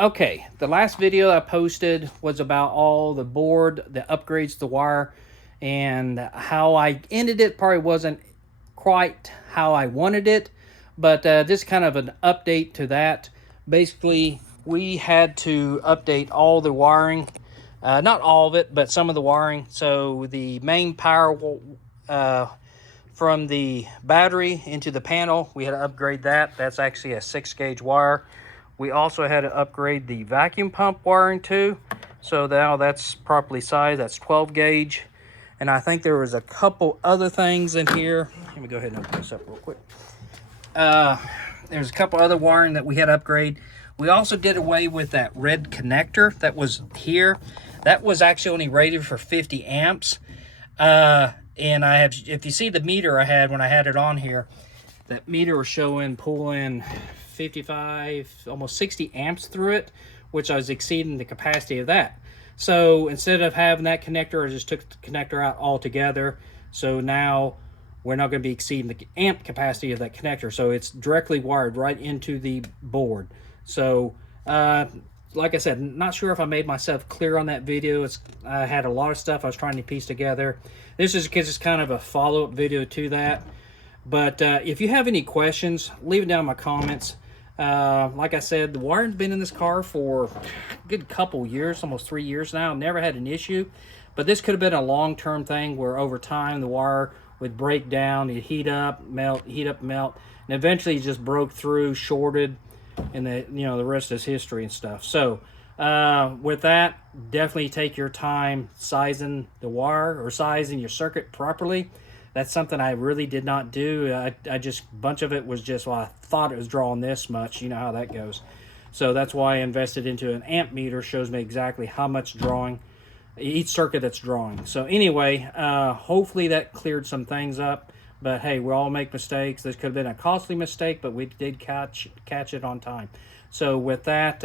Okay, the last video I posted was about all the board, the upgrades to the wire, and how I ended it probably wasn't quite how I wanted it, but this is kind of an update to that. Basically, we had to update all the wiring, not all of it, but some of the wiring. So the main power from the battery into the panel, we had to upgrade that. That's actually a 6-gauge wire. We also had to upgrade the vacuum pump wiring too. So now that's properly sized. That's 12 gauge. And I think there was a couple other things in here. Let me go ahead and open this up real quick. There's a couple other wiring that we had to upgrade. We also did away with that red connector that was here. That was actually only rated for 50 amps. And I have, if you see the meter I had when I had it on here, that meter was showing pulling 55, almost 60 amps through it, which I was exceeding the capacity of that. So instead of having that connector, I just took the connector out altogether. So now we're not going to be exceeding the amp capacity of that connector. So it's directly wired right into the board. So like I said, not sure if I made myself clear on that video. I had a lot of stuff I was trying to piece together. This is because it's kind of a follow-up video to that. But if you have any questions, leave it down in my comments. Like I said, the wiring's been in this car for a good couple years, almost 3 years now. Never had an issue. But this could have been a long-term thing where over time the wire would break down, it'd heat up, melt, heat up, melt, and eventually it just broke through, shorted, and the rest is history and stuff. So with that, definitely take your time sizing the wire or sizing your circuit properly. That's something I really did not do. I just, bunch of it was just, well, I thought it was drawing this much. You know how that goes. So that's why I invested into an amp meter. Shows me exactly how much drawing, each circuit that's drawing. So anyway, hopefully that cleared some things up. But hey, we all make mistakes. This could have been a costly mistake, but we did catch it on time. So with that,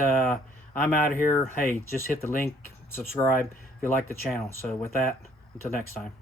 I'm out of here. Hey, just hit the link, subscribe if you like the channel. So with that, until next time.